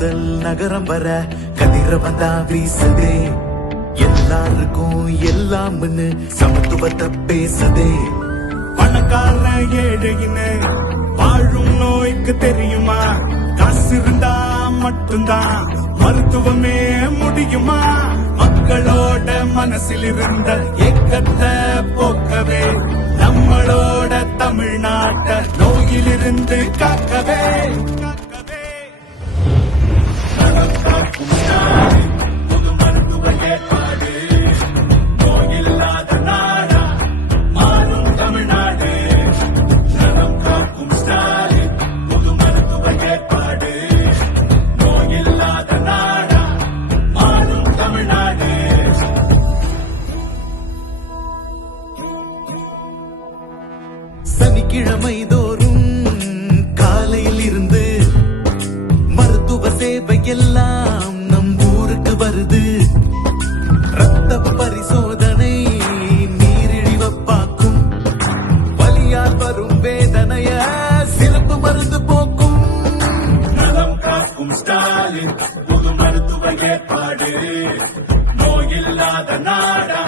முதல் நகரம் வர கதிரவன் தான் வீசுதே. எல்லாருக்கும் எல்லாம்னு சமத்துவத்தை பேசுதே. பணக்கார ஏழைன்னு வாழும் நோய்க்கு தெரியுமா? காசு இருந்தா மட்டும்தான் மருத்துவமே முடியுமா? மக்களோட மனசில் இருந்த ஏக்கத்தை போக்கவே நம்மளோட தமிழ்நாட்டை நோயிலிருந்து காக்கவே. கிழமை தோறும் காலையில் இருந்து மருத்துவ சேவை எல்லாம் நம் ஊருக்கு வருது. ரத்த பரிசோதனை நீரிழிவப்பாக்கும். வலியால் வரும் வேதனைய சிறப்பு மருந்து போக்கும். நலம் காக்கும் ஸ்டாலின் புது மருத்துவ ஏற்பாடு. நோயில்லாத நாடா